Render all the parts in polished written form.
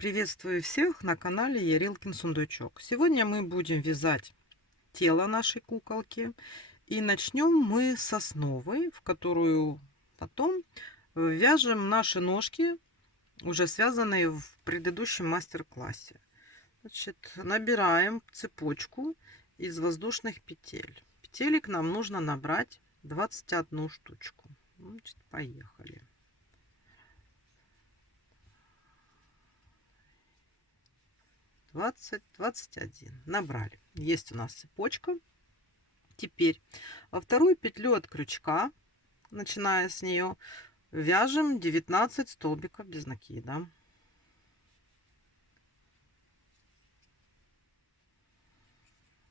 Приветствую всех на канале Ярилкин Сундучок. Сегодня мы будем вязать тело нашей куколки. И начнем мы с основы, в которую потом вяжем наши ножки, уже связанные в предыдущем мастер-классе. Значит, набираем цепочку из воздушных петель. Петелек нам нужно набрать 21 штучку. Значит, поехали. 20, 21. Набрали. Есть у нас цепочка. Теперь во вторую петлю от крючка, начиная с нее, вяжем 19 столбиков без накида.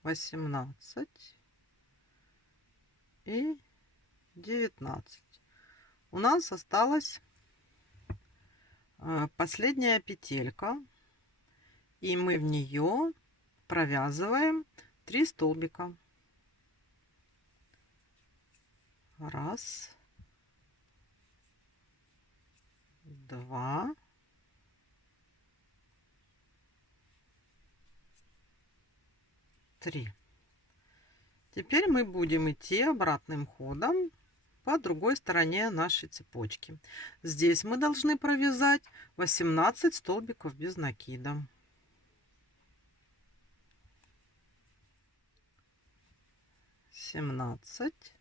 Восемнадцать и 19. У нас осталась последняя петелька, и мы в нее провязываем 3 столбика. Раз, два, три. Теперь мы будем идти обратным ходом по другой стороне нашей цепочки. Здесь мы должны провязать 18 столбиков без накида. 17,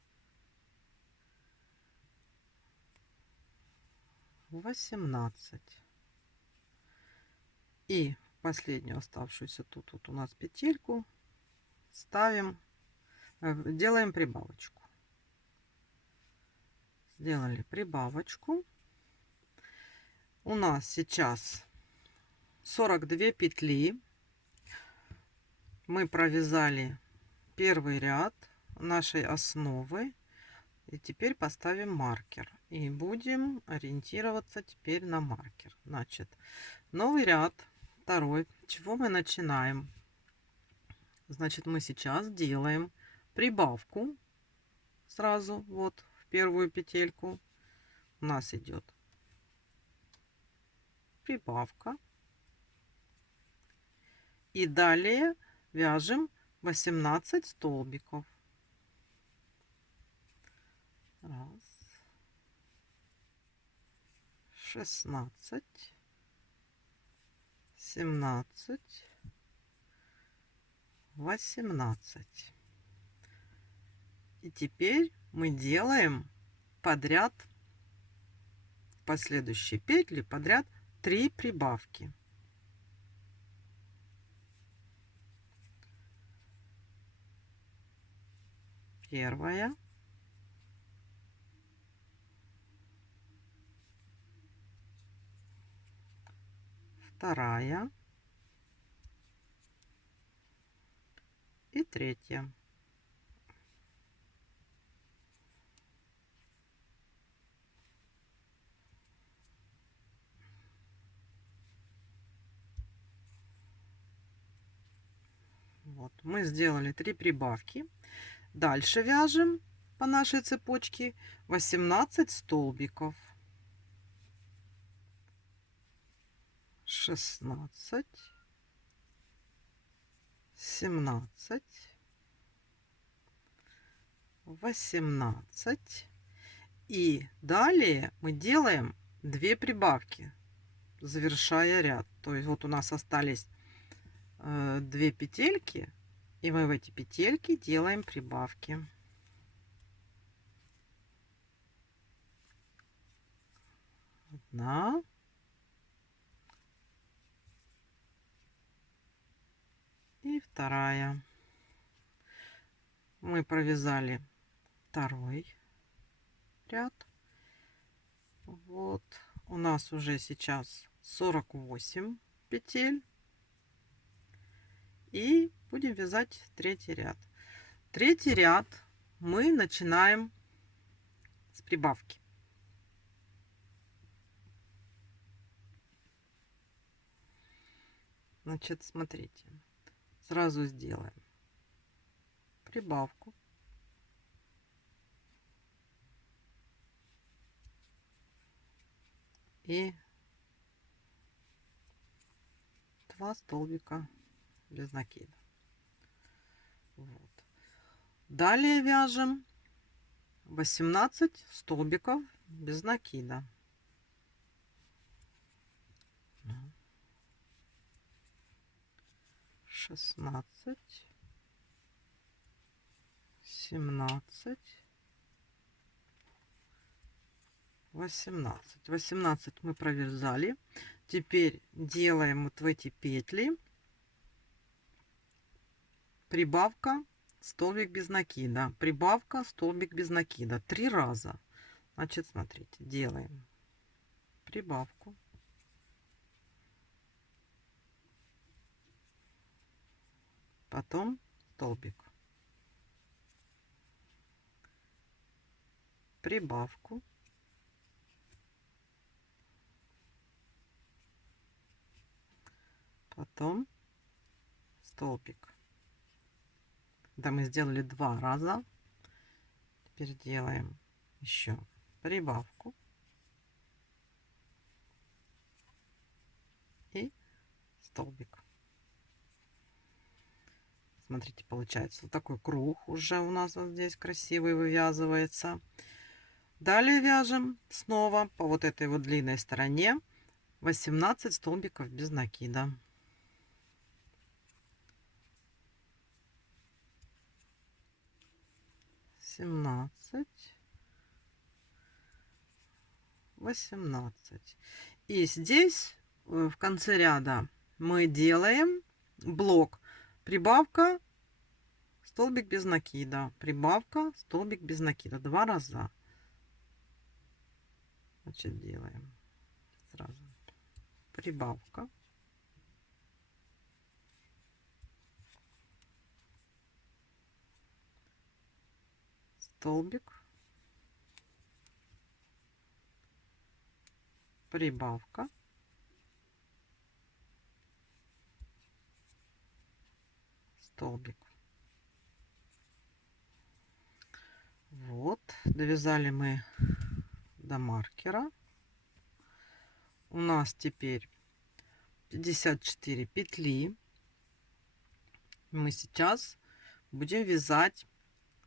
18. И последнюю оставшуюся тут вот у нас петельку ставим, делаем прибавочку. Сделали прибавочку. У нас сейчас 42 петли. Мы провязали первый ряд нашей основы. И теперь поставим маркер. И будем ориентироваться теперь на маркер. Значит, новый ряд, второй. С чего мы начинаем? Значит, мы сейчас делаем прибавку сразу вот в первую петельку. У нас идет прибавка. И далее вяжем 18 столбиков. Раз, 16, 17, 18. И теперь мы делаем подряд последующие петли подряд 3 прибавки. Первая, вторая и третья. Вот, мы сделали 3 прибавки. Дальше вяжем по нашей цепочке 18 столбиков. 16, 17, 18. И далее мы делаем 2 прибавки, завершая ряд. То есть вот у нас остались 2 петельки, и мы в эти петельки делаем прибавки. Одна. И вторая. Мы провязали второй ряд. Вот у нас уже сейчас 48 петель. И будем вязать третий ряд. Третий ряд мы начинаем с прибавки. Значит, смотрите, сразу сделаем прибавку. И 2 столбика без накида. Вот. Далее вяжем 18 столбиков без накида. 16, 17, 18. 18 мы провязали. Теперь делаем вот в эти петли прибавка, столбик без накида, прибавка, столбик без накида 3 раза. Значит, смотрите, делаем прибавку, потом столбик, прибавку, потом столбик. Да, мы сделали 2 раза. Теперь делаем еще прибавку и столбик. Смотрите, получается вот такой круг уже у нас вот здесь красивый вывязывается. Далее вяжем снова по вот этой вот длинной стороне 18 столбиков без накида. 17, 18. И здесь в конце ряда мы делаем блок прибавка, столбик без накида, прибавка, столбик без накида 2 раза. Значит, делаем сразу прибавка, столбик, прибавка, столбик. Вот, довязали мы до маркера. У нас теперь 54 петли. Мы сейчас будем вязать,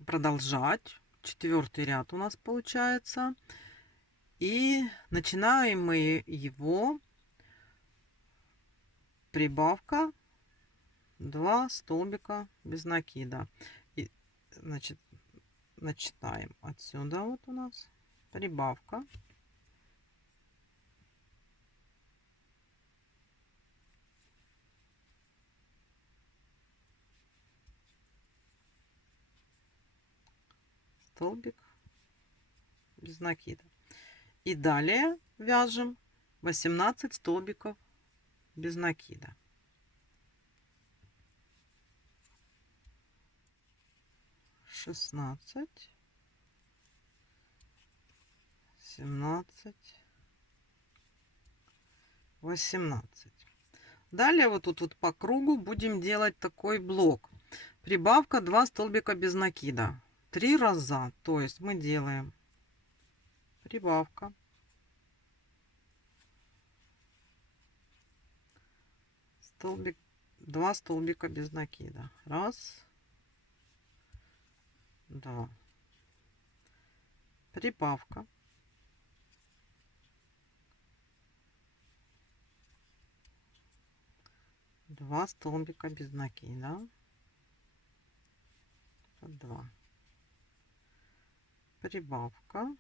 продолжать. 4-й ряд у нас получается. И начинаем мы его прибавка, 2 столбика без накида. И, значит, начинаем отсюда. Вот у нас прибавка, столбик без накида. И далее вяжем 18 столбиков без накида. 16, 17, 18. Далее вот тут вот по кругу будем делать такой блок. Прибавка 2 столбика без накида. 3 раза. То есть мы делаем прибавка, столбик, 2 столбика без накида. Раз, два. Прибавка, два столбика без накида, 2. Прибавка,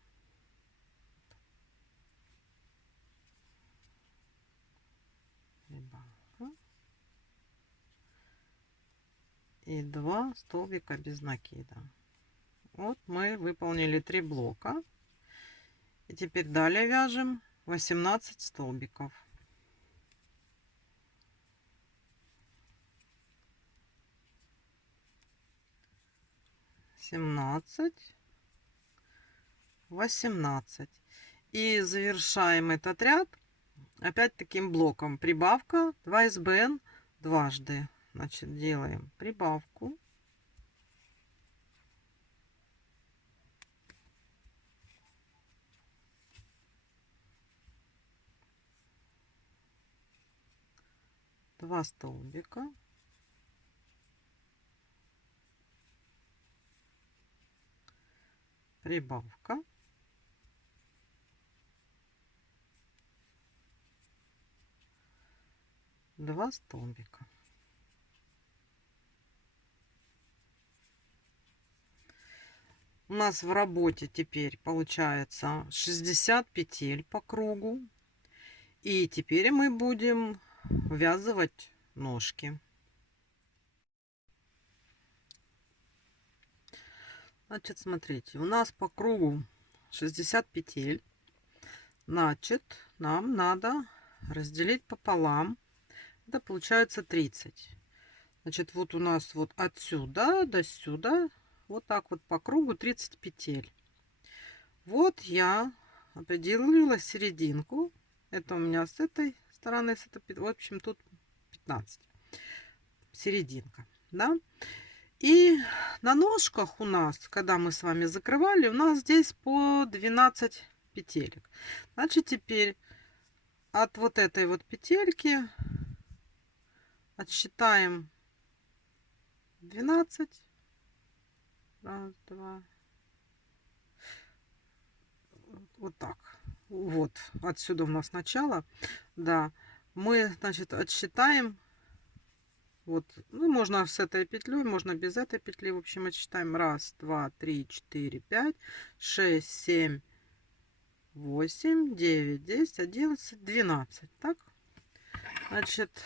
прибавка и 2 столбика без накида. Вот мы выполнили 3 блока. И теперь далее вяжем 18 столбиков. 17, 18. И завершаем этот ряд опять таким блоком. Прибавка 2 СБН дважды. Значит, делаем прибавку. 2 столбика, прибавка, 2 столбика. У нас в работе теперь получается 60 петель по кругу. И теперь мы будем ввязывать ножки. Значит, смотрите, у нас по кругу 60 петель. Значит, нам надо разделить пополам. Это получается 30. Значит, вот у нас вот отсюда до сюда, вот так вот по кругу 30 петель. Вот я определила серединку. Это у меня с этой стороны, в общем, тут 15. Серединка, да? И на ножках у нас, когда мы с вами закрывали, у нас здесь по 12 петелек. Значит, теперь от вот этой вот петельки отсчитаем 12. Раз, два. Вот так. Вот, отсюда у нас начало. Да, мы, значит, отсчитаем. Вот, ну, можно с этой петлей, можно без этой петли. В общем, отсчитаем. Раз, два, три, четыре, пять, шесть, семь, 8, 9, 10, 11, 12. Так, значит,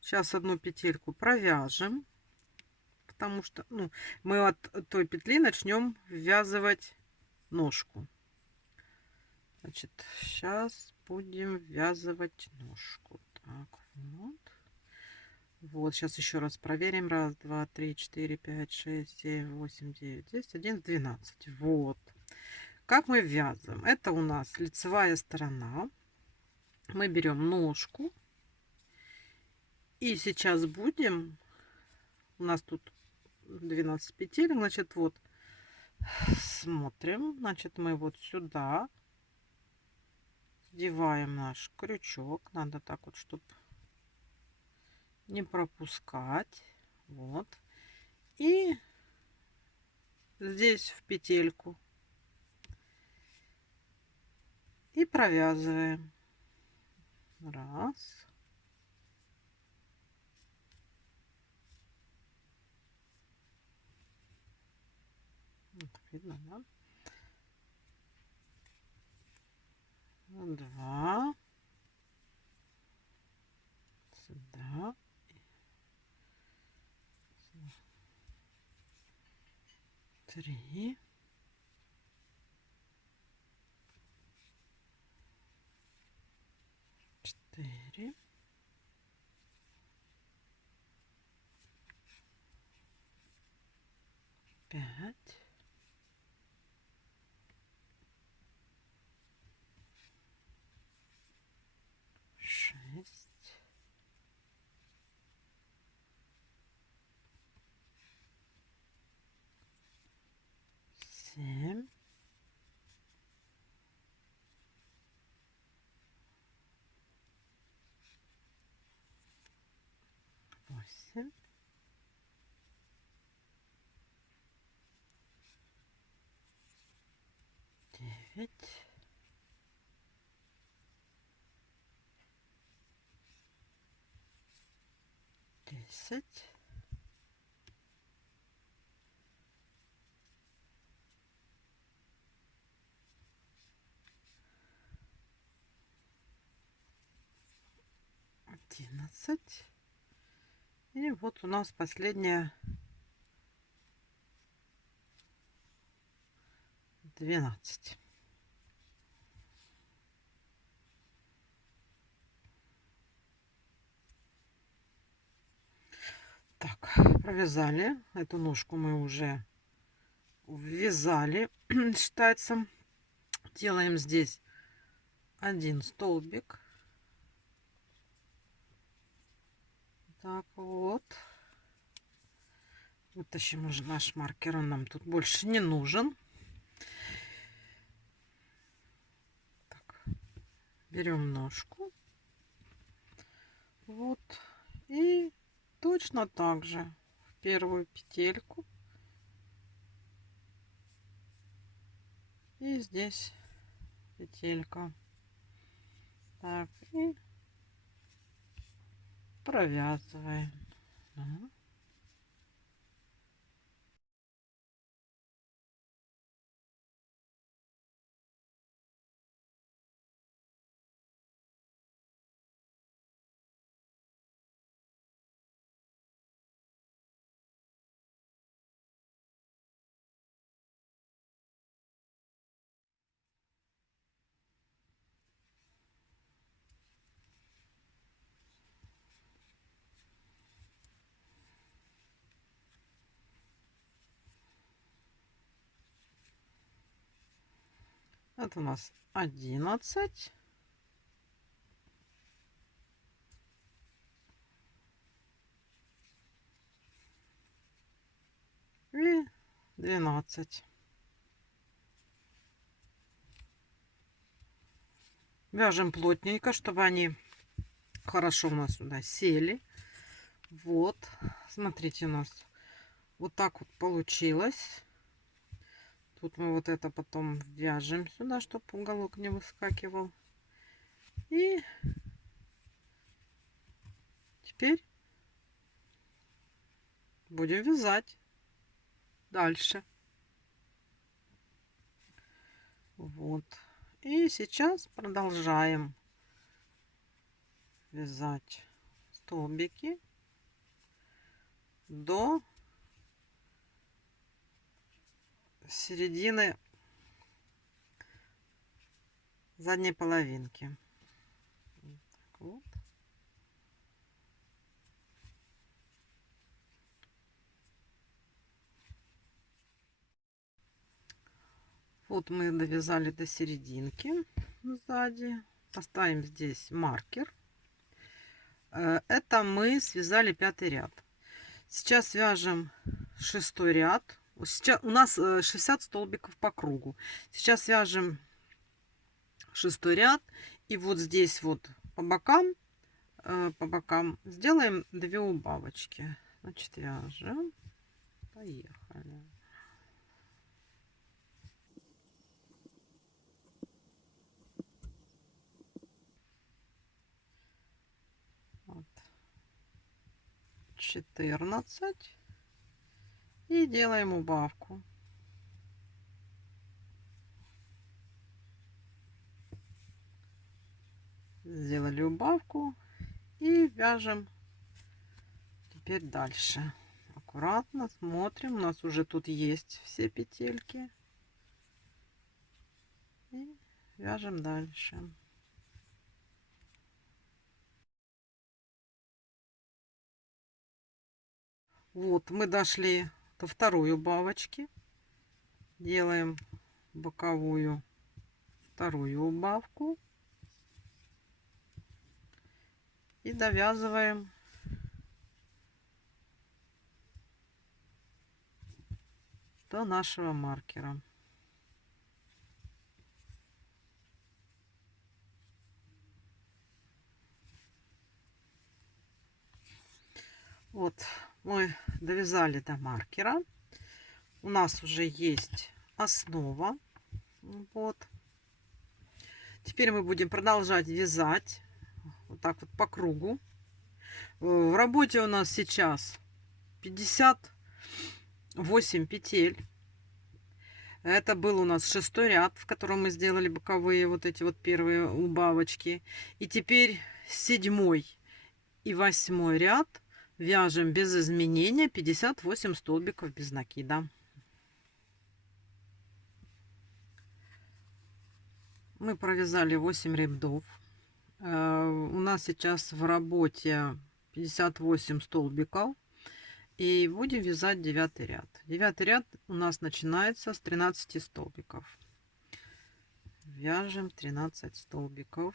сейчас одну петельку провяжем, потому что, ну, мы от той петли начнем ввязывать ножку. Значит, сейчас будем ввязывать ножку. Так, вот. Вот, сейчас еще раз проверим. Раз, два, три, четыре, пять, шесть, семь, восемь, девять, 10, 11, 12. Вот. Как мы ввязываем? Это у нас лицевая сторона. Мы берем ножку. И сейчас будем... У нас тут 12 петель. Значит, вот смотрим. Значит, мы вот сюда вдеваем наш крючок. Надо так вот, чтобы не пропускать. Вот. И здесь в петельку. И провязываем. Раз. Вот, видно, да? Два. Сюда. Три. 4. 5. 6. 7. 8. 9. 10. 11. И вот у нас последняя 12. Так, провязали. Эту ножку мы уже ввязали, считается. Делаем здесь один столбик. Так вот. Вытащим уже наш маркер. Он нам тут больше не нужен. Так, берем ножку. Вот. И точно так же в первую петельку. И здесь петелька. Так, и провязываем. Ага. Это у нас 11. И 12. Вяжем плотненько, чтобы они хорошо у нас сюда сели. Вот, смотрите, у нас вот так вот получилось. Тут мы вот это потом вяжем сюда, чтобы уголок не выскакивал. И теперь будем вязать дальше. Вот. И сейчас продолжаем вязать столбики до середины задней половинки. Вот. Вот мы довязали до серединки сзади. Поставим здесь маркер. Это мы связали 5-й ряд. Сейчас вяжем 6-й ряд. Сейчас у нас 60 столбиков по кругу. Сейчас вяжем 6-й ряд. И вот здесь вот по бокам сделаем 2 убавочки. Значит, вяжем. Поехали. Вот. 14. И делаем убавку. Сделали убавку и вяжем теперь дальше. Аккуратно смотрим. У нас уже тут есть все петельки. И вяжем дальше. Вот мы дошли до второй убавочки. Делаем боковую вторую убавку. И довязываем до нашего маркера. Вот мы довязали до маркера. У нас уже есть основа. Вот. Теперь мы будем продолжать вязать вот так вот по кругу. В работе у нас сейчас 58 петель. Это был у нас 6-й ряд, в котором мы сделали боковые вот эти вот первые убавочки. И теперь 7-й и 8-й ряд вяжем без изменения 58 столбиков без накида. Мы провязали 8 рядов. У нас сейчас в работе 58 столбиков. И будем вязать 9-й ряд. 9-й ряд у нас начинается с 13 столбиков. Вяжем 13 столбиков.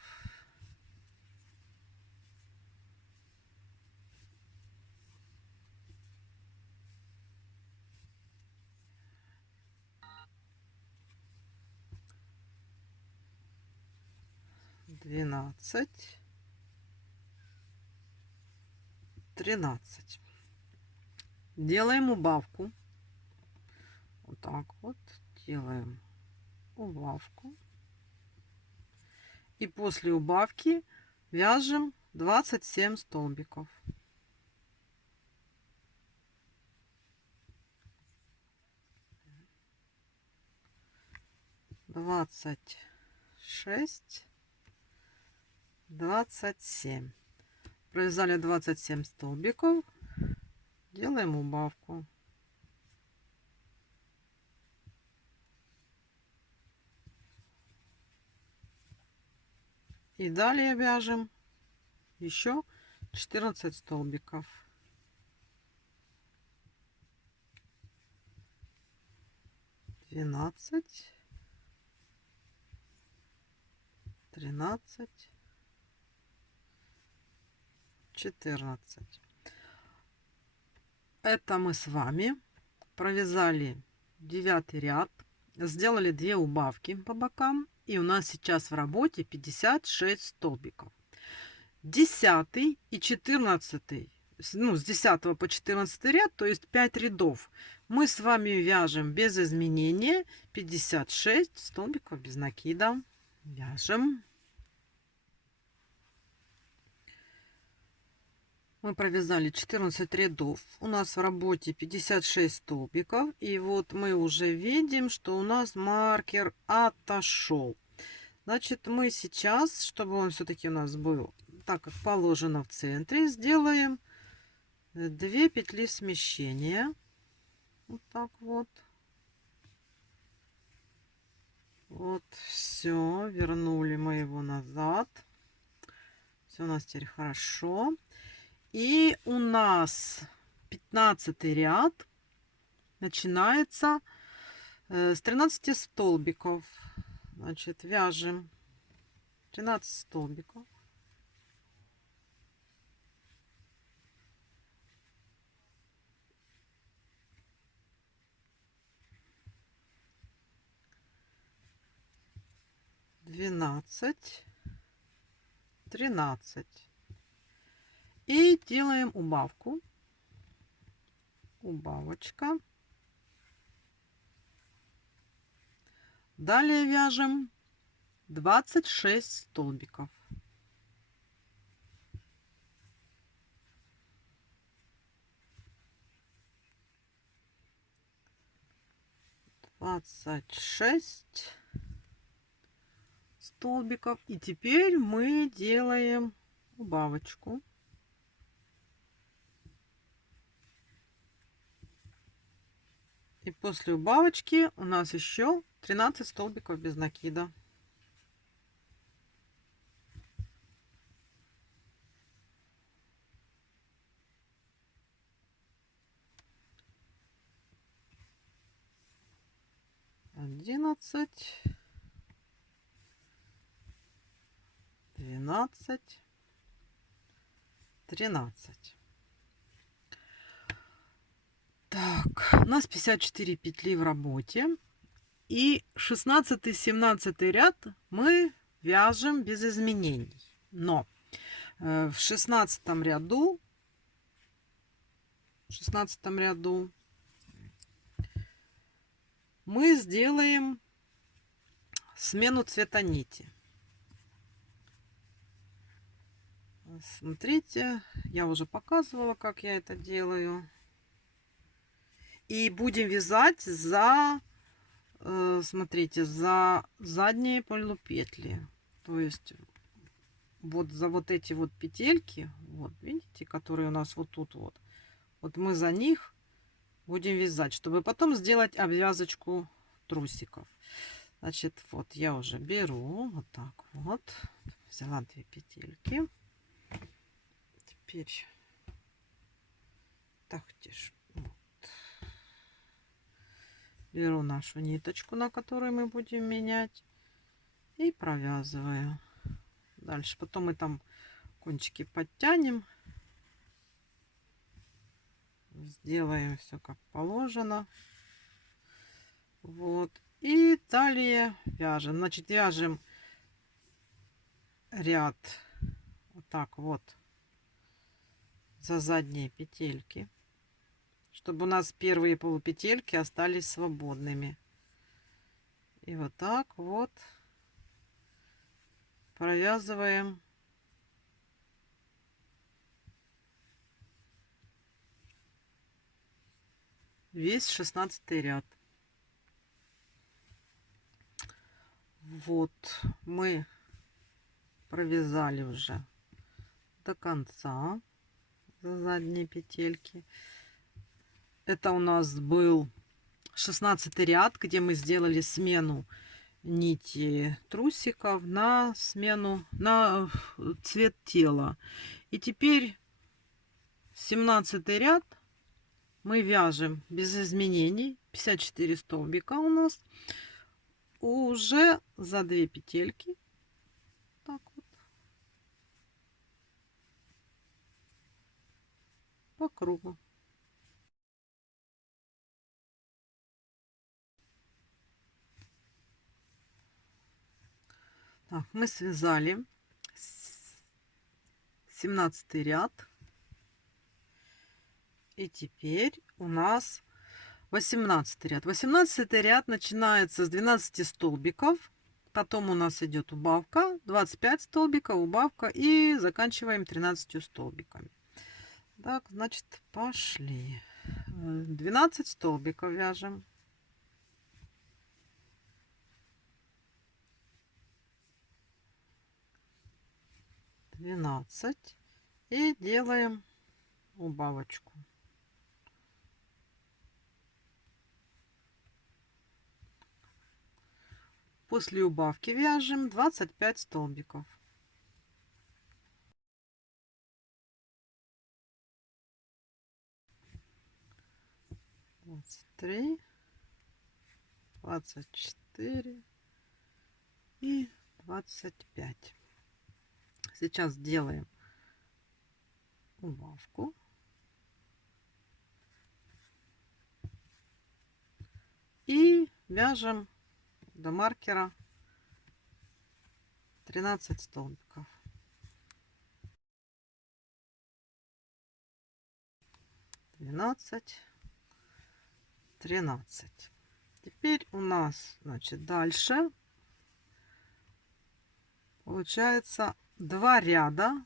Двенадцать. 13. Делаем убавку. Вот так вот делаем убавку. И после убавки вяжем 27 столбиков. 26, 27. Провязали 27 столбиков. Делаем убавку. И далее вяжем еще 14 столбиков. 12, 13, 14. Это мы с вами провязали 9 ряд, сделали 2 убавки по бокам, и у нас сейчас в работе 56 столбиков. 10 и 14, ну, с 10 по 14 ряд, то есть 5 рядов, мы с вами вяжем без изменения 56 столбиков без накида. Вяжем. Мы провязали 14 рядов. У нас в работе 56 столбиков. И вот мы уже видим, что у нас маркер отошел. Значит, мы сейчас, чтобы он все-таки у нас был так, как положено в центре, сделаем 2 петли смещения. Вот так вот. Вот, все, вернули мы его назад. Все у нас теперь хорошо. И у нас 15 ряд начинается с 13 столбиков. Значит, вяжем 13 столбиков. Двенадцать, 13. И делаем убавку. Убавочка. Далее вяжем 26 столбиков. 26 столбиков. И теперь мы делаем убавочку. И после убавочки у нас еще 13 столбиков без накида. Одиннадцать, 12, 13. Так, у нас 54 петли в работе. И 16-17 ряд мы вяжем без изменений. Но в 16 ряду, мы сделаем смену цвета нити. Смотрите, я уже показывала, как я это делаю. И будем вязать за, смотрите, за задние полупетли. То есть вот за вот эти вот петельки, вот видите, которые у нас вот тут вот. Вот мы за них будем вязать, чтобы потом сделать обвязочку трусиков. Значит, вот я уже беру вот так вот. Взяла 2 петельки. Теперь так тише. Вот. Беру нашу ниточку, на которой мы будем менять, и провязываю. Дальше потом мы там кончики подтянем, сделаем все как положено. Вот. И далее вяжем. Значит, вяжем ряд вот так вот за задние петельки, чтобы у нас первые полупетельки остались свободными. И вот так вот провязываем весь 16 ряд. Вот мы провязали уже до конца за задние петельки. Это у нас был 16 ряд, где мы сделали смену нити трусиков на смену на цвет тела. И теперь 17 ряд мы вяжем без изменений. 54 столбика у нас уже за 2 петельки. Так вот. По кругу. Так, мы связали 17 ряд. И теперь у нас 18 ряд. 18 ряд начинается с 12 столбиков. Потом у нас идет убавка. 25 столбиков, убавка. И заканчиваем 13 столбиками. Так, значит, пошли. 12 столбиков вяжем. 12 и делаем убавочку. После убавки вяжем 25 столбиков. 23, 24 и 25. Сейчас делаем убавку. И вяжем до маркера 13 столбиков. 12, 13. Теперь у нас, значит, дальше получается 2 ряда,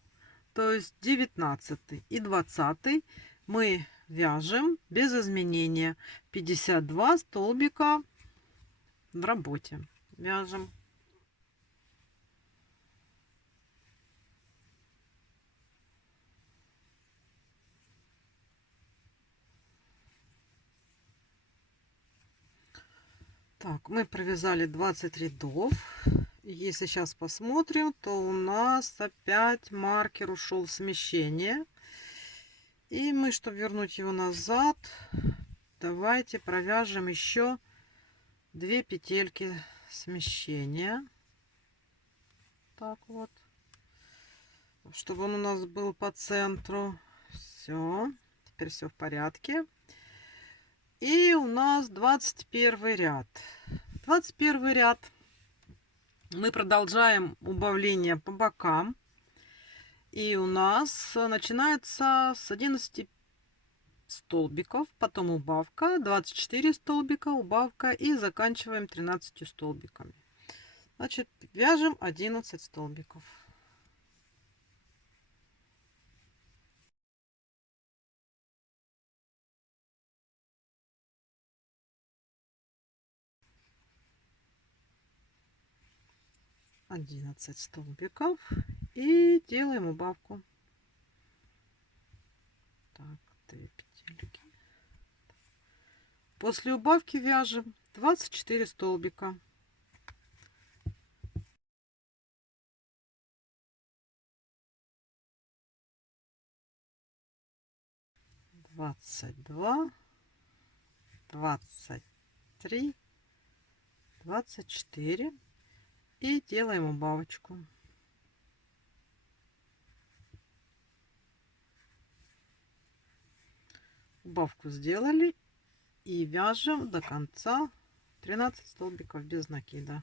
то есть 19 и 20 мы вяжем без изменения. 52 столбика в работе вяжем. Так, мы провязали 20 рядов. Если сейчас посмотрим, то у нас опять маркер ушел в смещение. И мы, чтобы вернуть его назад, давайте провяжем еще 2 петельки смещения. Так вот. Чтобы он у нас был по центру. Все. Теперь все в порядке. И у нас 21 ряд. 21 ряд. Мы продолжаем убавление по бокам. И у нас начинается с 11 столбиков, потом убавка, 24 столбика, убавка и заканчиваем 13 столбиками. Значит, вяжем 11 столбиков. Одиннадцать столбиков и делаем убавку. Так, 2 петельки. После убавки вяжем 24 столбика. 22, 23, 24 и делаем убавочку. Убавку сделали и вяжем до конца 13 столбиков без накида.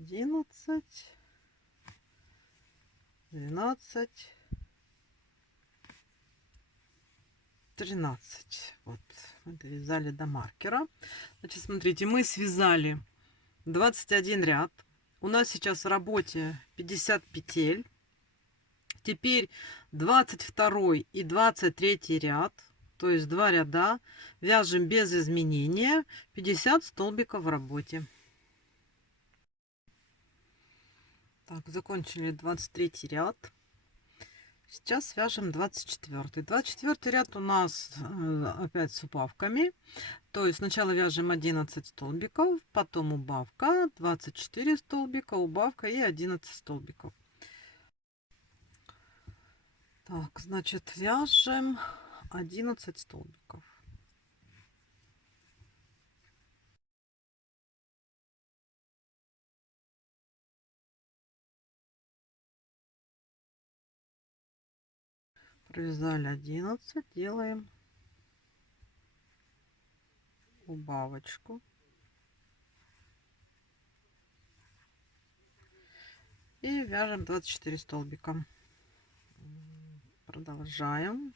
11, 12, 13. Вот, мы довязали до маркера. Значит, смотрите, мы связали 21 ряд. У нас сейчас в работе 50 петель. Теперь 22 и 23 ряд, то есть 2 ряда, вяжем без изменения 50 столбиков в работе. Так, закончили 23 ряд. Сейчас вяжем 24. 24 ряд у нас опять с убавками. То есть сначала вяжем 11 столбиков, потом убавка, 24 столбика, убавка и 11 столбиков. Так, значит, вяжем 11 столбиков. Провязали 11, делаем убавочку и вяжем 24 столбика. Продолжаем.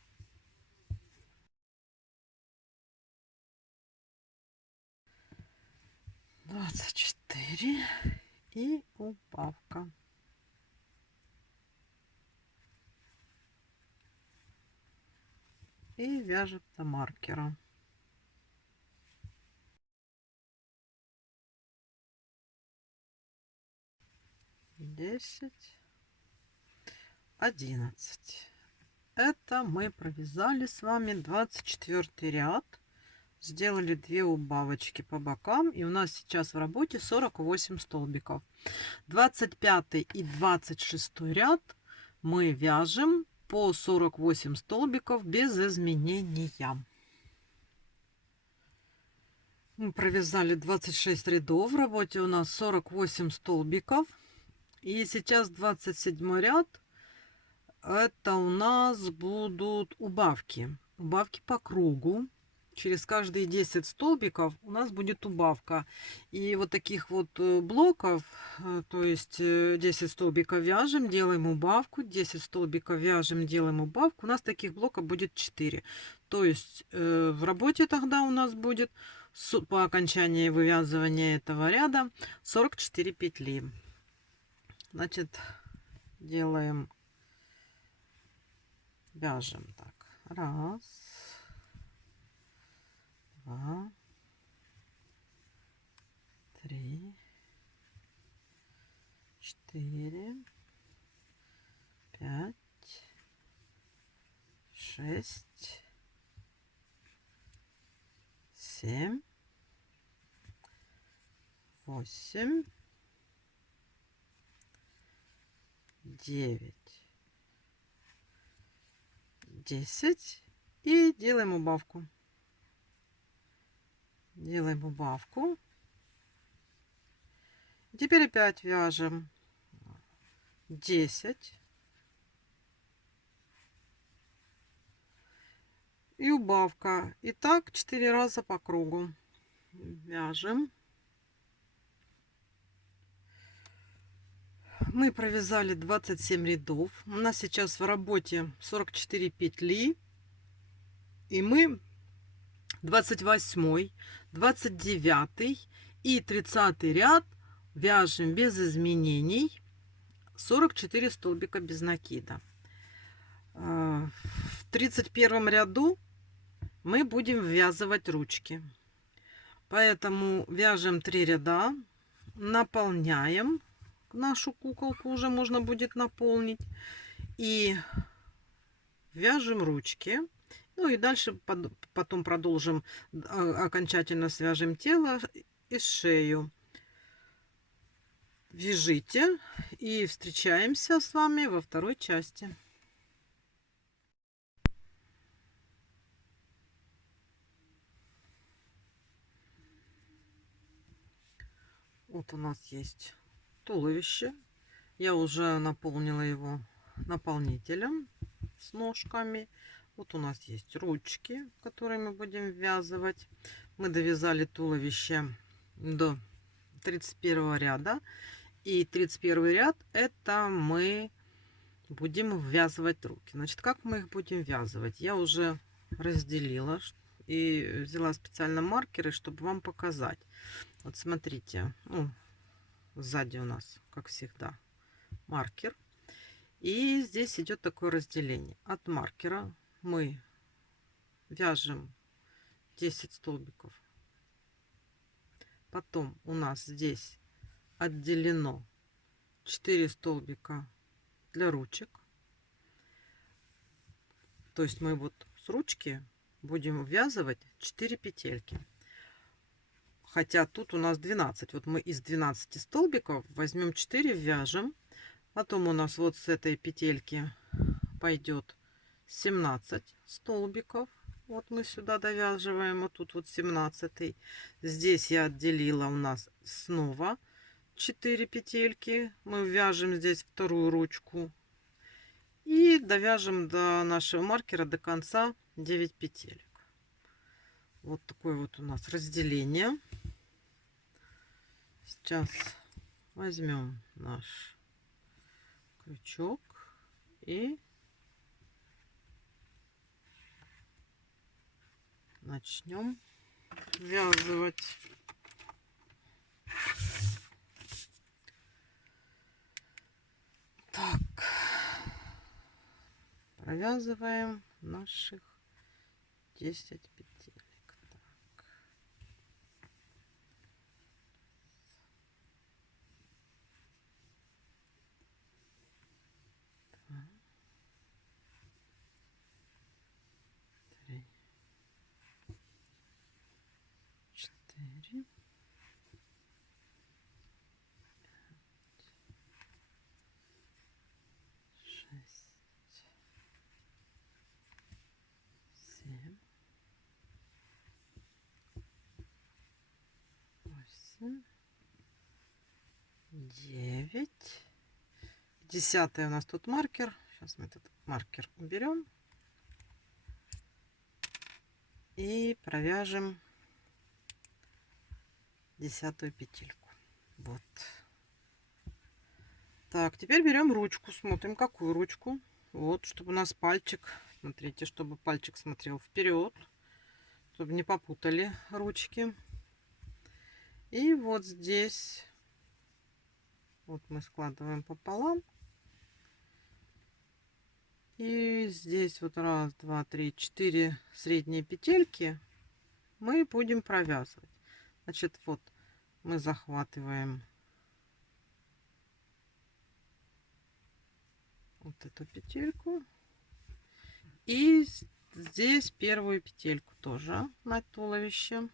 Двадцать 24 и убавка. И вяжем до маркера. Десять, 11. Это мы провязали с вами 24 ряд, сделали 2 убавочки по бокам, и у нас сейчас в работе 48 столбиков. 25 и 26 ряд мы вяжем по 48 столбиков без изменения. Мы провязали 26 рядов, в работе у нас 48 столбиков, и сейчас 27 ряд. Это у нас будут убавки. Убавки по кругу. Через каждые 10 столбиков у нас будет убавка. И вот таких вот блоков, то есть 10 столбиков вяжем, делаем убавку, 10 столбиков вяжем, делаем убавку. У нас таких блоков будет 4. То есть в работе тогда у нас будет по окончании вывязывания этого ряда 44 петли. Значит, делаем, вяжем так. Раз, два, три, 4, 5, 6, 7, 8, 9, 10 и делаем убавку. Делаем убавку. Теперь опять вяжем 10 и убавка. И так 4 раза по кругу вяжем. Мы провязали 27 рядов. У нас сейчас в работе 44 петли. И мы 28, 29 и 30 ряд вяжем без изменений 44 столбика без накида. В 31 ряду мы будем ввязывать ручки. Поэтому вяжем 3 ряда, наполняем нашу куколку, уже можно будет наполнить, и вяжем ручки. Ну и дальше потом продолжим, окончательно свяжем тело и шею. Вяжите и встречаемся с вами во второй части. Вот у нас есть туловище. Я уже наполнила его наполнителем с ножками. Вот у нас есть ручки, которые мы будем ввязывать. Мы довязали туловище до 31 ряда. И 31 ряд это мы будем ввязывать руки. Значит, как мы их будем ввязывать? Я уже разделила и взяла специально маркеры, чтобы вам показать. Вот смотрите, ну, сзади у нас, как всегда, маркер. И здесь идет такое разделение. От маркера мы вяжем 10 столбиков. Потом у нас здесь отделено 4 столбика для ручек. То есть мы вот с ручки будем ввязывать 4 петельки. Хотя тут у нас 12. Вот мы из 12 столбиков возьмем 4, вяжем. Потом у нас вот с этой петельки пойдет 17 столбиков. Вот мы сюда довязываем. Вот тут вот 17. Здесь я отделила у нас снова 4 петельки. Мы вяжем здесь вторую ручку. И довяжем до нашего маркера до конца 9 петелек. Вот такое вот у нас разделение. Сейчас возьмем наш крючок и начнем ввязывать. Так, провязываем наших 10 петелек. Так. Три, 4, 6, 7, 8, 9. 10 у нас тут маркер. Сейчас мы этот маркер уберем. И провяжем 10 петельку. Вот. Так, теперь берем ручку. Смотрим, какую ручку. Вот, чтобы у нас пальчик, смотрите, чтобы пальчик смотрел вперед, чтобы не попутали ручки. И вот здесь вот мы складываем пополам. И здесь вот раз, два, три, 4 средние петельки мы будем провязывать. Значит, вот мы захватываем вот эту петельку. И здесь первую петельку тоже на туловище.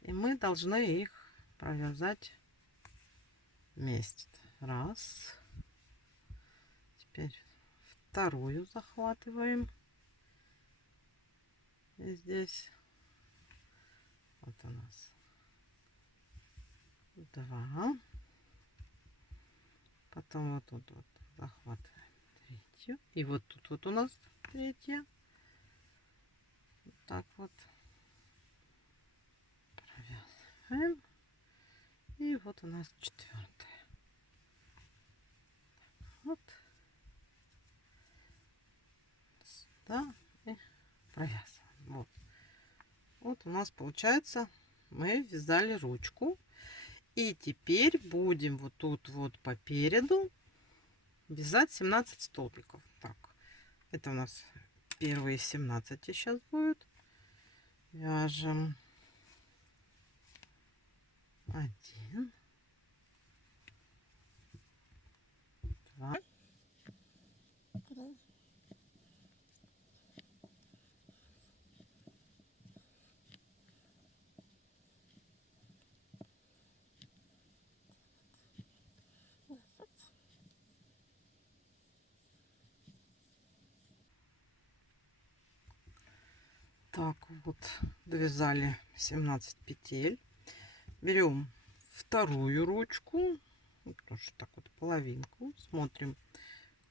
И мы должны их провязать вместе. Раз. Теперь вторую захватываем. И здесь вот у нас 2. Потом вот тут вот захватываем третью. И вот тут вот у нас третья. Вот так вот провязываем. И вот у нас 4. Вот сюда и провязываем. Вот. Вот у нас получается, мы вязали ручку. И теперь будем вот тут вот по переду вязать 17 столбиков. Так, это у нас первые 17 сейчас будет. Вяжем 1, 2, 3. Так, вот довязали 17 петель. Берем вторую ручку, вот тоже так вот половинку, смотрим,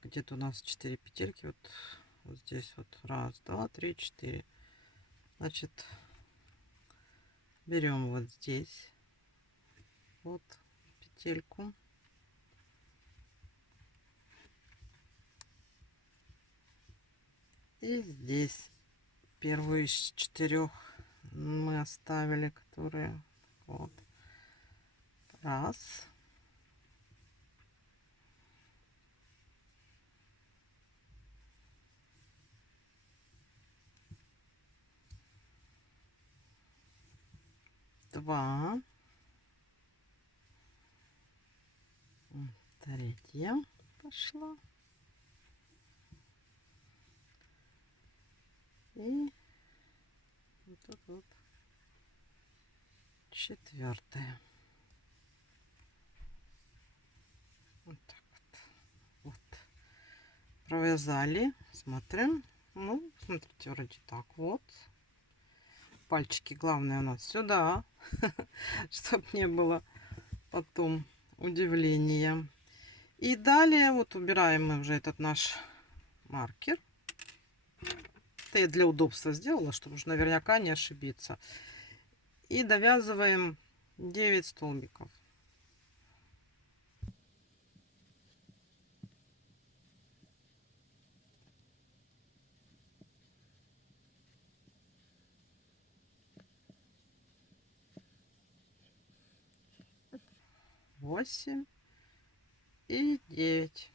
где-то у нас 4 петельки, вот здесь вот раз, два, три, 4. Значит, берем вот здесь вот петельку. И здесь первую из 4 мы оставили, которые вот раз. Два. Третья пошла. И вот тут вот 4. Вот так вот. Вот. Провязали. Смотрим. Ну, смотрите, вроде так вот. Пальчики главное у нас сюда, чтобы не было потом удивления. И далее вот убираем мы уже этот наш маркер. Это я для удобства сделала, чтобы уж наверняка не ошибиться. И довязываем 9 столбиков. Восемь и 9.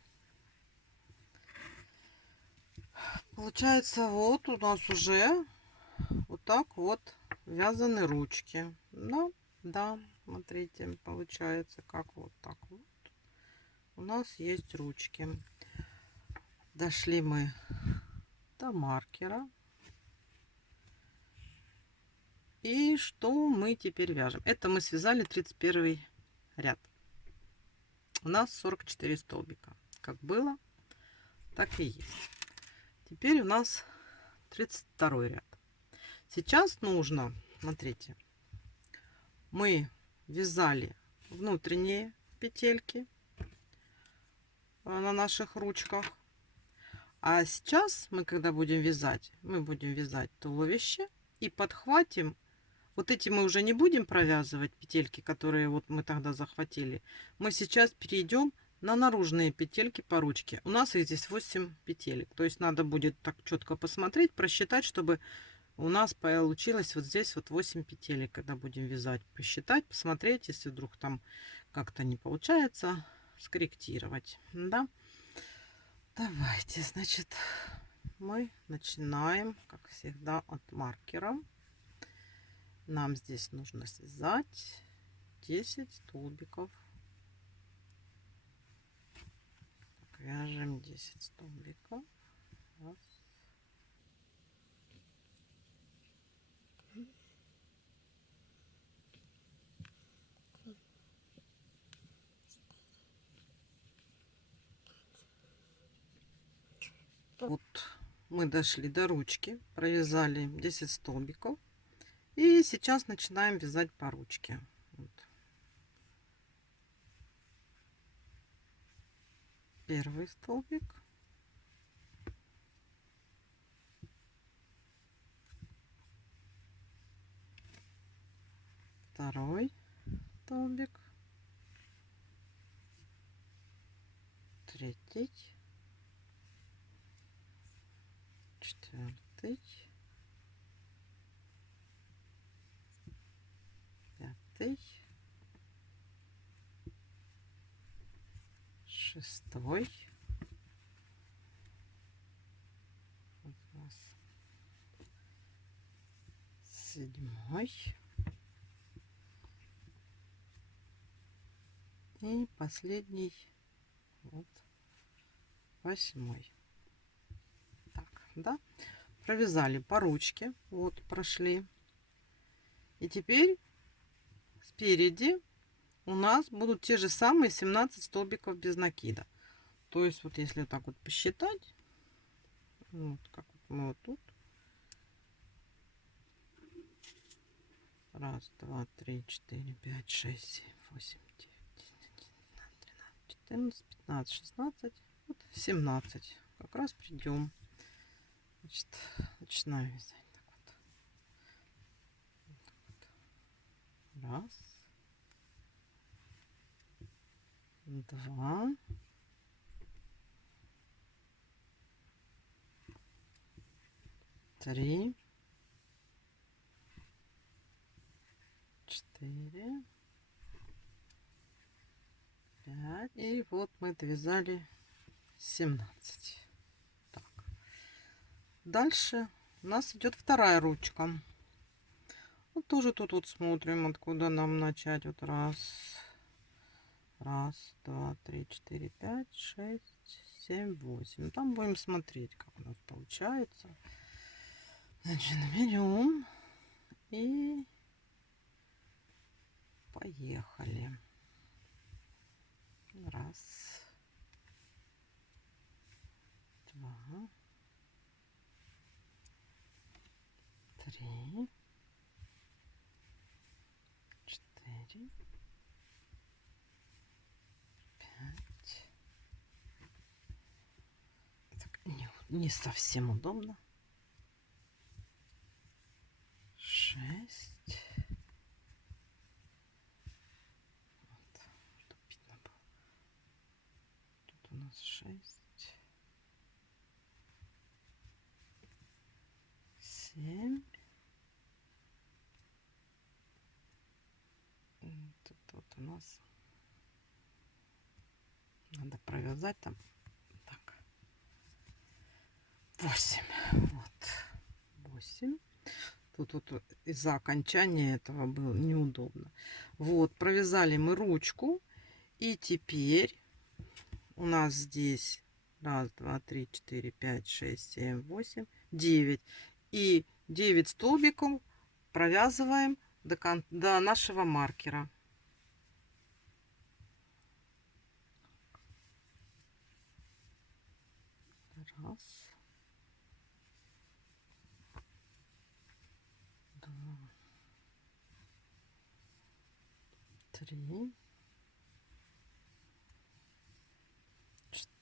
Получается, вот у нас уже вот так вот вязаны ручки. Ну, да, смотрите, получается, как вот так вот. У нас есть ручки. Дошли мы до маркера. И что мы теперь вяжем? Это мы связали 31 ряд. У нас 44 столбика. Как было, так и есть. Теперь у нас 32 ряд. Сейчас нужно, смотрите, мы вязали внутренние петельки на наших ручках. А сейчас мы, когда будем вязать, мы будем вязать туловище и подхватим. Вот эти мы уже не будем провязывать петельки, которые вот мы тогда захватили. Мы сейчас перейдем на наружные петельки по ручке. У нас их здесь 8 петелек. То есть надо будет так четко посмотреть, просчитать, чтобы у нас получилось вот здесь вот 8 петелек, когда будем вязать. Посчитать, посмотреть, если вдруг там как-то не получается, скорректировать. Да? Давайте, значит, мы начинаем, как всегда, от маркера. Нам здесь нужно связать 10 столбиков. Так, вяжем 10 столбиков. Раз. Вот мы дошли до ручки, провязали 10 столбиков. И сейчас начинаем вязать по ручке. Вот. Первый столбик. Второй столбик. Третий. Четвертый. Пятый. Шестой. Вот у нас седьмой. И последний, вот, 8. Так, да, провязали по ручке, вот, прошли. И теперь спереди у нас будут те же самые 17 столбиков без накида. То есть вот если так вот посчитать, вот как вот мы вот тут. Раз, два, три, четыре, пять, шесть, семь, восемь, 14, 15, 16, вот 17. Как раз придем. Значит, начинаем вязать. Так вот. Вот так вот. Раз. 2, 3, 4, 5. И вот мы довязали 17. Так. Дальше у нас идет вторая ручка. Вот тоже тут вот смотрим, откуда нам начать. Вот раз, два, три, четыре, пять, шесть, 7, 8. Там будем смотреть, как у нас получается. Значит, берем и поехали. Раз, два, три, 4, 5. Так, не совсем удобно. 6. Вот, чтобы видно было. Тут у нас 6, 7. Тут вот у нас надо провязать там. Так. 8. Вот. 8. Тут вот из-за окончания этого было неудобно. Вот, провязали мы ручку. И теперь у нас здесь 1, 2, 3, 4, 5, 6, 7, 8, 9. И 9 столбиков провязываем до нашего маркера. Раз, два,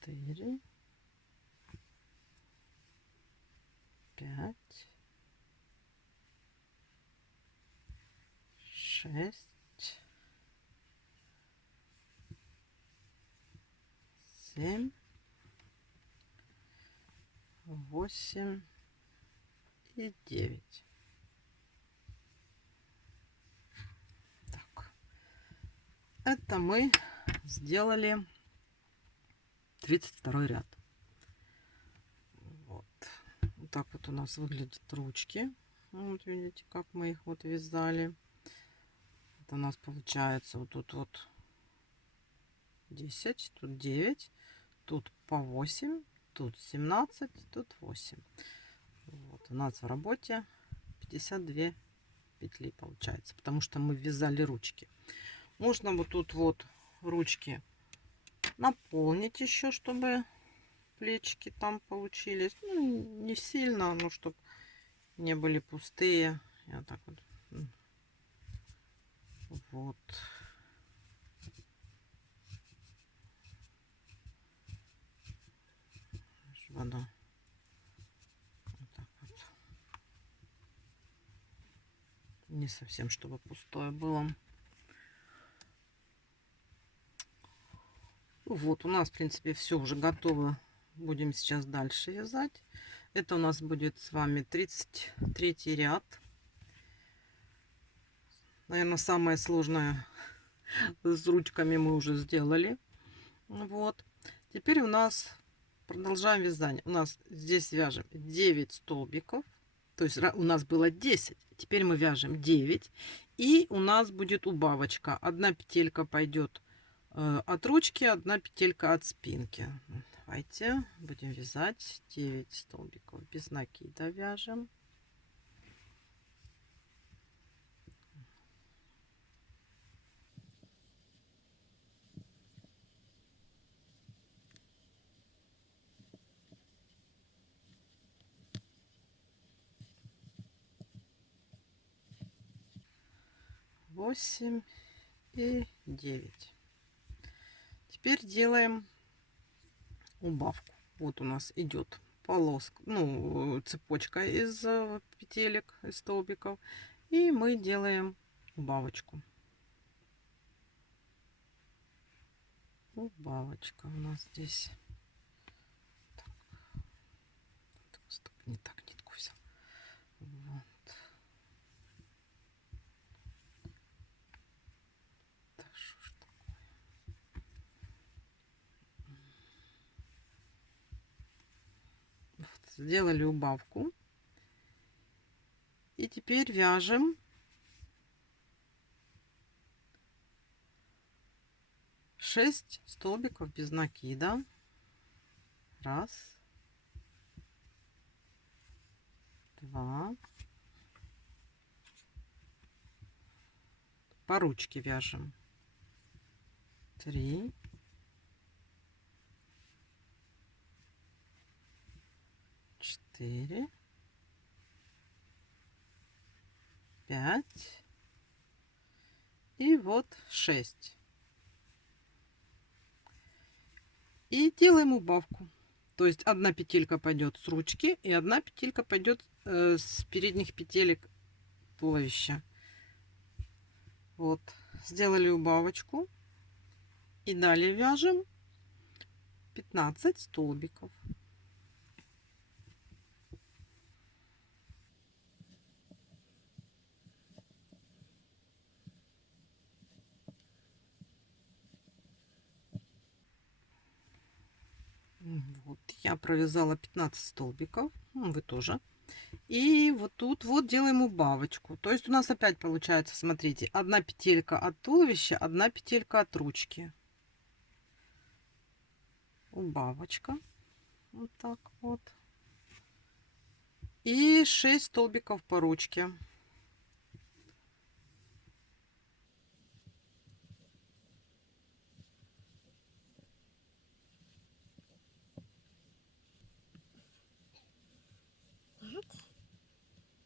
3, 4, 5, 6, 7, 8 и 9. Так. Это мы сделали 32 ряд. Вот. Вот так вот у нас выглядят ручки. Вот видите, как мы их вот вязали. Это у нас получается вот тут вот 10, тут 9, тут по 8, тут 17, тут 8. Вот у нас в работе 52 петли получается, потому что мы вязали ручки. Можно вот тут вот ручки наполнить еще, чтобы плечики там получились. Ну, не сильно, но чтобы не были пустые. Я так вот. Вот. Чтобы оно вот так вот. Не совсем, чтобы пустое было. Вот, у нас, в принципе, все уже готово. Будем сейчас дальше вязать. Это у нас будет с вами 33 ряд. Наверное, самое сложное с ручками мы уже сделали. Вот. Теперь у нас продолжаем вязание. У нас здесь вяжем 9 столбиков. То есть у нас было 10. Теперь мы вяжем 9. И у нас будет убавочка. Одна петелька пойдет от ручки, одна петелька от спинки. Давайте будем вязать 9 столбиков без накида вяжем. Восемь и 9. Теперь делаем убавку. Вот у нас идет полоска, ну, цепочка из петелек, из столбиков. И мы делаем убавочку. Убавочка у нас здесь. Так, стоп, не так нитку взял. Вот. Да что ж такое? Вот, сделали убавку. И теперь вяжем 6 столбиков без накида. Раз, два. По ручке вяжем. 3, 4, 5 и вот 6. И делаем убавку. То есть одна петелька пойдет с ручки и одна петелька пойдет с передних петелек туловища. Вот, сделали убавочку и далее вяжем 15 столбиков. Вот, я провязала 15 столбиков, вы тоже. И вот тут вот делаем убавочку. То есть у нас опять получается, смотрите, одна петелька от туловища, одна петелька от ручки. Убавочка. Вот так вот. И 6 столбиков по ручке.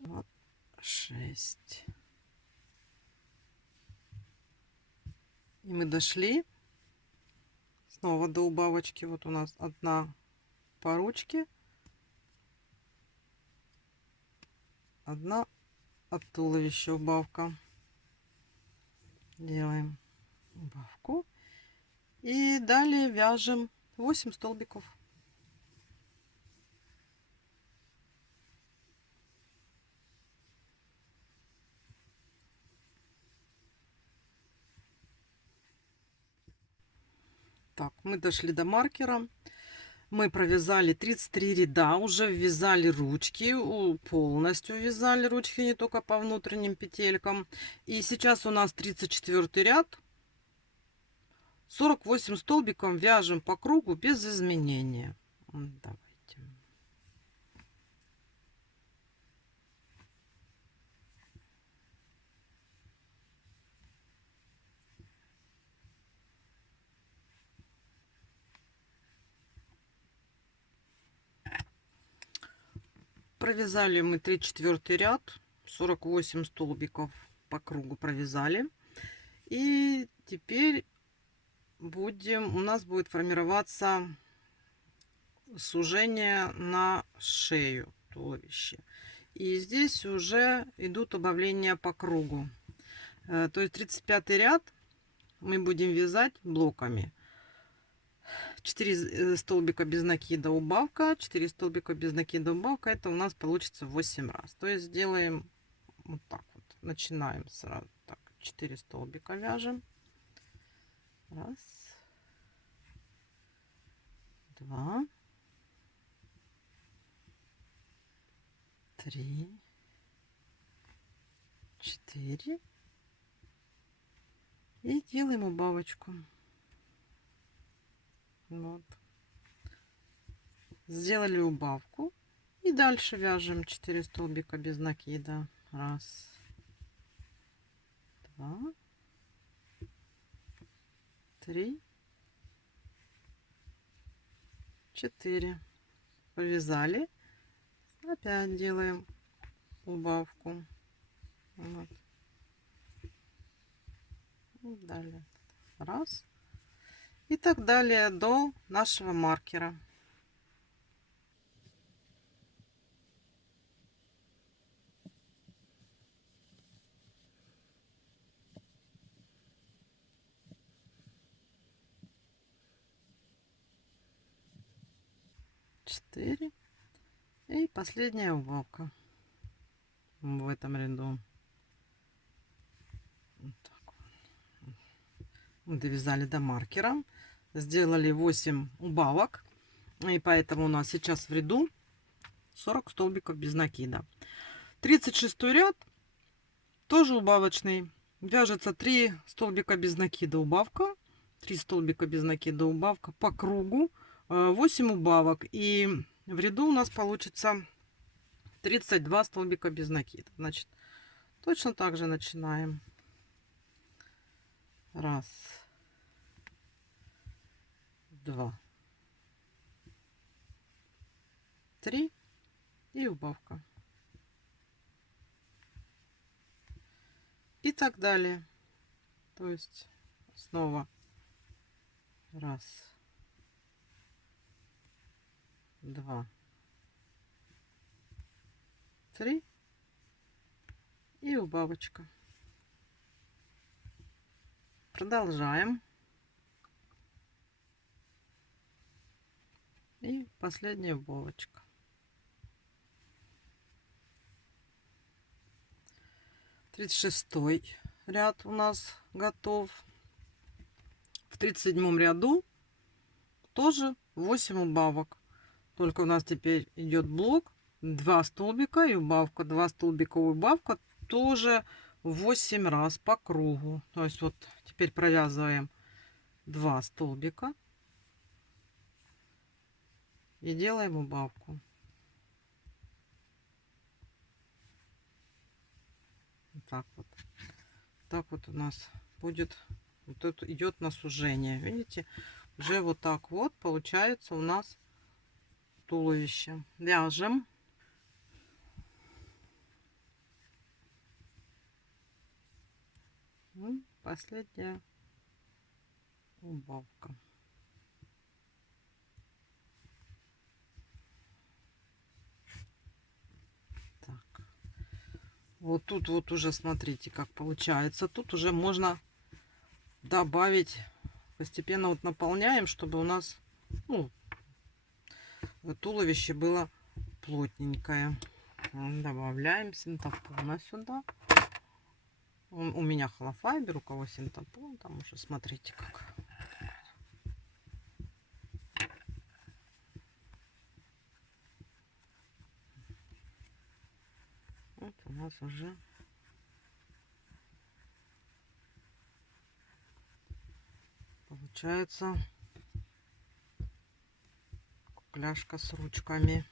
Вот 6. И мы дошли снова до убавочки. Вот у нас одна по ручке, одна от туловища убавка. Делаем убавку. И далее вяжем 8 столбиков. Так, мы дошли до маркера. Мы провязали 33 ряда, уже ввязали ручки, полностью вязали ручки, не только по внутренним петелькам. И сейчас у нас 34 ряд. 48 столбиков вяжем по кругу без изменения. Давайте. Провязали мы 34 ряд, 48 столбиков по кругу провязали. И теперь у нас будет формироваться сужение на шею туловища. И здесь уже идут убавления по кругу. То есть 35 ряд мы будем вязать блоками. 4 столбика без накида убавка, 4 столбика без накида убавка. Это у нас получится 8 раз. То есть делаем вот так вот. Начинаем сразу. Так, 4 столбика вяжем. Раз, два, три, 4. И делаем убавочку. Вот. Сделали убавку. И дальше вяжем 4 столбика без накида. Раз, два, три, 4. Повязали. Опять делаем убавку. Вот. И далее. Раз. И так далее до нашего маркера. 4. И последняя убавка в этом ряду. Вот так вот. Довязали до маркера. Сделали 8 убавок. И поэтому у нас сейчас в ряду 40 столбиков без накида. 36 ряд тоже убавочный. Вяжется 3 столбика без накида убавка, 3 столбика без накида убавка по кругу, 8 убавок. И в ряду у нас получится 32 столбика без накида. Значит, точно так же начинаем. Раз, два, три и убавка. И так далее. То есть снова раз, два, три и убавочка. Продолжаем. И последняя убавочка. 36 ряд у нас готов. В 37 ряду тоже 8 убавок. Только у нас теперь идет блок 2 столбика и убавка. 2 столбика убавка тоже 8 раз по кругу. То есть вот теперь провязываем 2 столбика и делаем убавку. Вот так вот. Так вот у нас будет, вот это идет на сужение. Видите, уже вот так вот получается у нас туловище. Вяжем. Последняя убавка. Так. Вот тут вот уже смотрите, как получается. Тут уже можно добавить. Постепенно вот наполняем, чтобы у нас, ну, туловище было плотненькое. Добавляем синтопона сюда. У меня холофайбер, у кого синтопон, там уже смотрите как. Вот у нас уже получается кукляшка с ручками.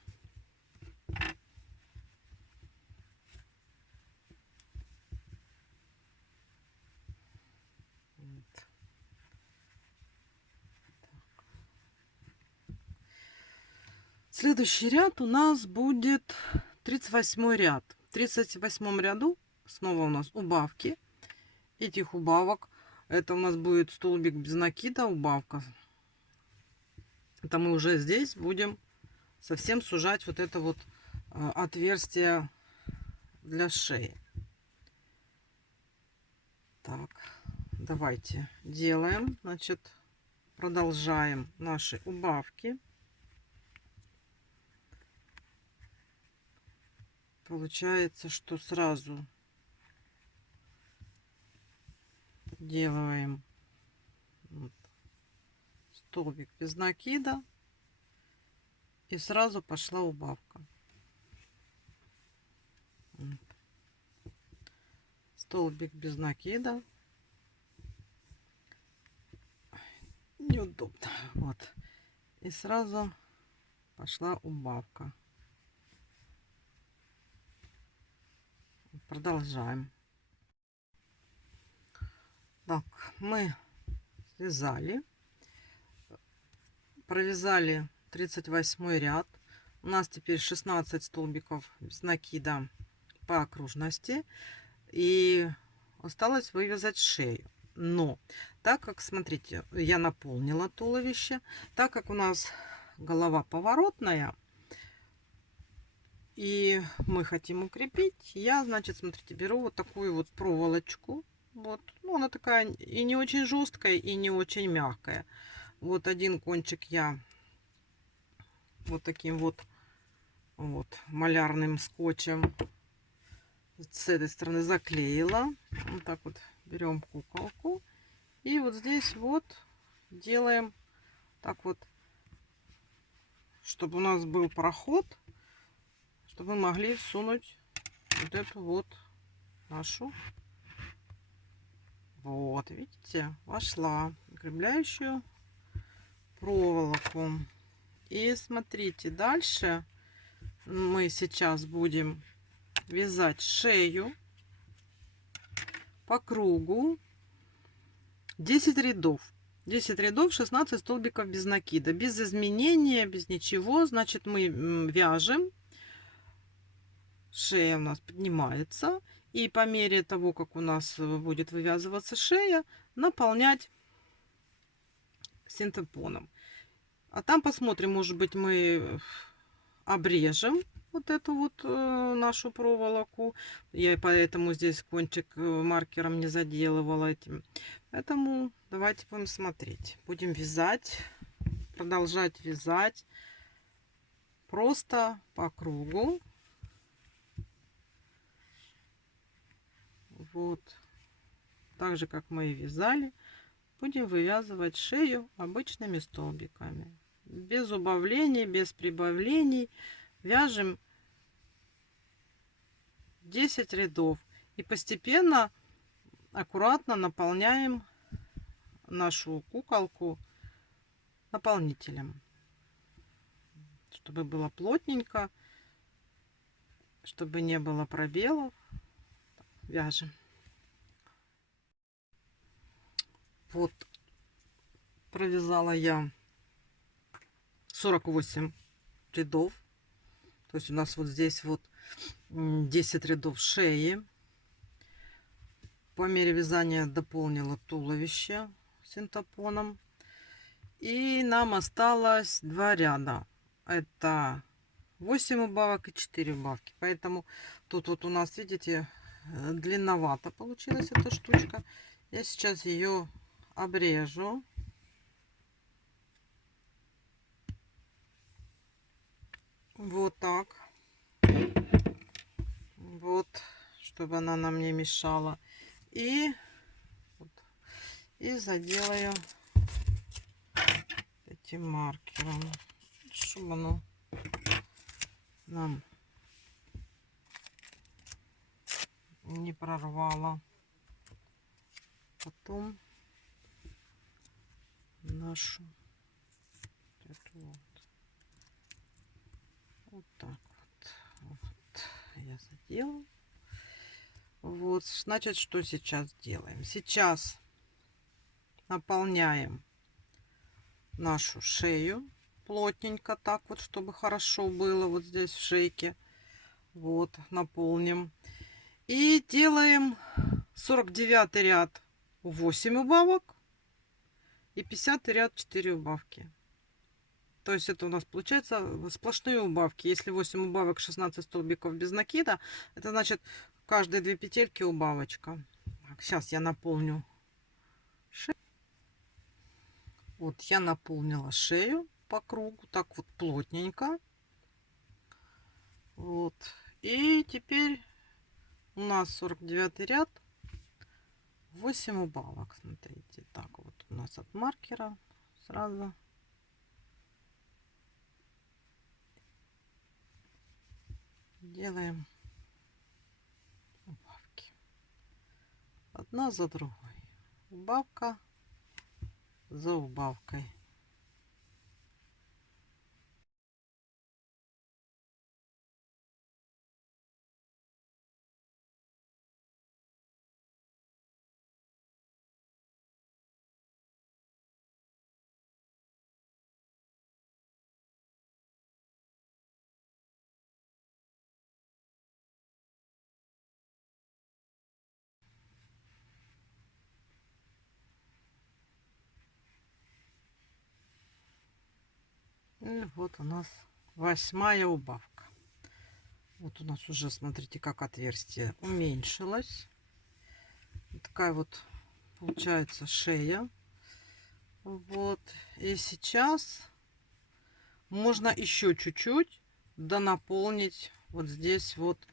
Вот. Следующий ряд у нас будет 38 ряд. В 38 ряду снова у нас убавки. Этих убавок, это у нас будет столбик без накида, убавка. Это мы уже здесь будем совсем сужать вот это вот отверстие для шеи. Так, давайте делаем. Значит, продолжаем наши убавки. Получается, что сразу делаем вот столбик без накида, и сразу пошла убавка. Вот. Столбик без накида. Неудобно. Вот. И сразу пошла убавка. Продолжаем. Так, мы связали, провязали 38 ряд. У нас теперь 16 столбиков без накида по окружности. И осталось вывязать шею. Но так как, смотрите, я наполнила туловище, так как у нас голова поворотная, и мы хотим укрепить, я, значит, смотрите, беру вот такую вот проволочку. Вот, ну, она такая и не очень жесткая, и не очень мягкая. Вот один кончик я вот таким вот малярным скотчем. С этой стороны заклеила. Вот так вот берем куколку. И вот здесь вот делаем так вот, чтобы у нас был проход, чтобы мы могли всунуть вот эту вот нашу. Вот, видите, вошла укрепляющую проволоку. И смотрите, дальше мы сейчас будем вязать шею по кругу 10 рядов. 10 рядов, 16 столбиков без накида, без изменения, без ничего. Значит, мы вяжем, шея у нас поднимается, и по мере того, как у нас будет вывязываться шея, наполнять синтепоном. А там посмотрим, может быть, мы обрежем вот эту вот нашу проволоку. Я поэтому здесь кончик маркером не заделывала этим. Поэтому давайте будем смотреть. Будем вязать, продолжать вязать просто по кругу. Вот. Так же, как мы и вязали, будем вывязывать шею обычными столбиками. Без убавлений, без прибавлений. Вяжем 10 рядов. И постепенно, аккуратно наполняем нашу куколку наполнителем. Чтобы было плотненько, чтобы не было пробелов. Вяжем. Вот провязала я 48 рядов. То есть у нас вот здесь вот 10 рядов шеи. По мере вязания дополнила туловище синтепоном. И нам осталось 2 ряда. Это 8 убавок и 4 убавки. Поэтому тут вот у нас, видите, длинновато получилась эта штучка. Я сейчас ее обрежу. Вот так. Вот, чтобы она нам не мешала. И заделаю этим маркером, чтобы оно нам не прорвало потом нашу вот так вот я заделала. Вот, значит, что сейчас делаем? Сейчас наполняем нашу шею плотненько, так вот, чтобы хорошо было вот здесь в шейке. Вот, наполним. И делаем 49 ряд 8 убавок и 50 ряд 4 убавки. То есть это у нас получается сплошные убавки. Если 8 убавок, 16 столбиков без накида, это значит каждые 2 петельки убавочка. Так, сейчас я наполню шею. Вот я наполнила шею по кругу, так вот плотненько. Вот. И теперь у нас 49 ряд, 8 убавок. Смотрите, так вот у нас от маркера сразу делаем убавки. Одна за другой. Убавка за убавкой. И вот у нас 8-я убавка. Вот у нас уже, смотрите, как отверстие уменьшилось. Вот такая вот получается шея. Вот. И сейчас Можно еще чуть-чуть донаполнить вот здесь вот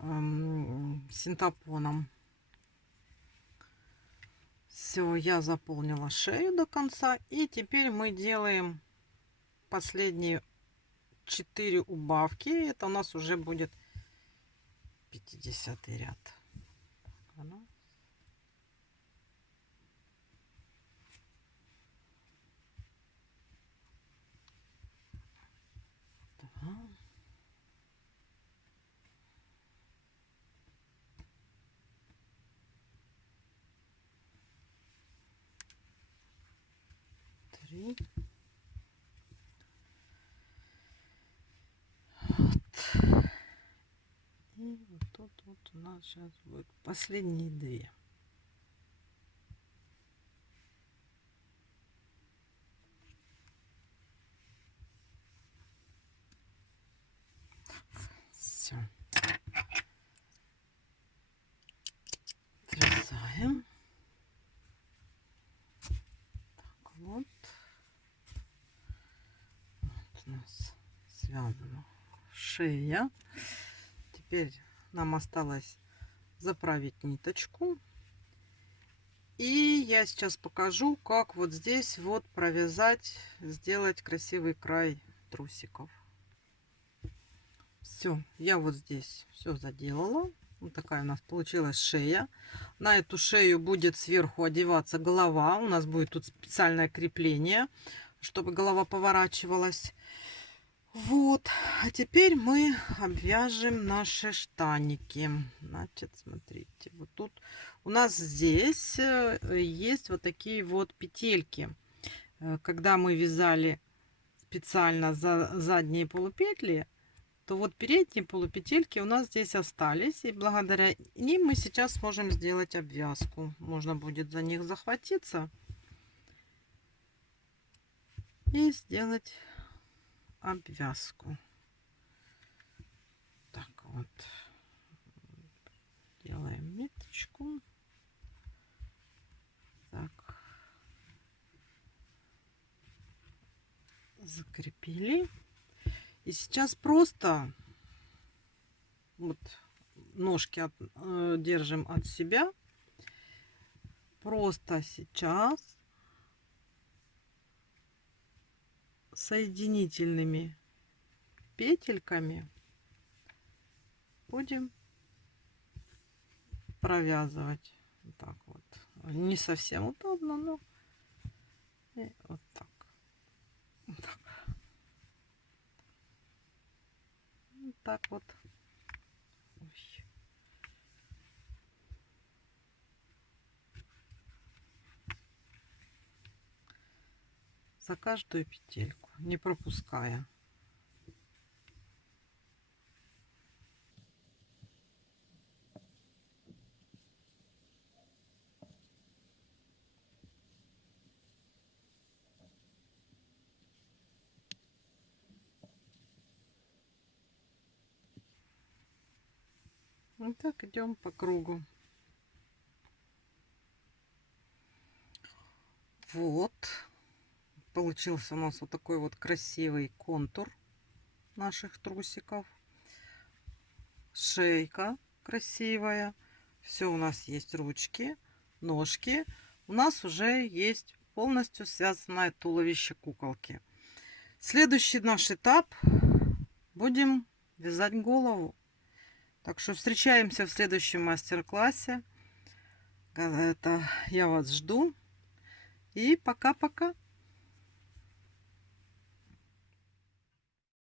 синтепоном. Все, я заполнила шею до конца. И теперь мы делаем последние 4 убавки. Это у нас уже будет 50 ряд. Два. 3. Вот. И вот тут вот у нас сейчас будет последние 2. Все. Отрезаем. Так, вот. Вот у нас связана шея. Теперь нам осталось заправить ниточку. И я сейчас покажу, как вот здесь вот провязать, сделать красивый край трусиков. Все, я вот здесь все заделала. Вот такая у нас получилась шея. На эту шею будет сверху одеваться голова. У нас будет тут специальное крепление, чтобы голова поворачивалась. Вот. А теперь мы обвяжем наши штаники. Значит, смотрите, вот тут у нас здесь есть вот такие вот петельки. Когда мы вязали специально за задние полупетли, то вот передние полупетельки у нас здесь остались. И благодаря ним мы сейчас сможем сделать обвязку. Можно будет за них захватиться и сделать обвязку. Так вот. Делаем ниточку. Так. Закрепили. И сейчас просто вот ножки держим от себя. Просто сейчас соединительными петельками будем провязывать. Вот так вот. Не совсем удобно, но и вот так. Вот так. Вот так вот. Ой. За каждую петельку, не пропуская. Вот так идем по кругу. Вот. Получился у нас вот такой вот красивый контур наших трусиков. Шейка красивая. Все у нас есть ручки, ножки. У нас уже есть полностью связанное туловище куколки. Следующий наш этап. Будем вязать голову. Так что встречаемся в следующем мастер-классе. Это я вас жду. И пока-пока.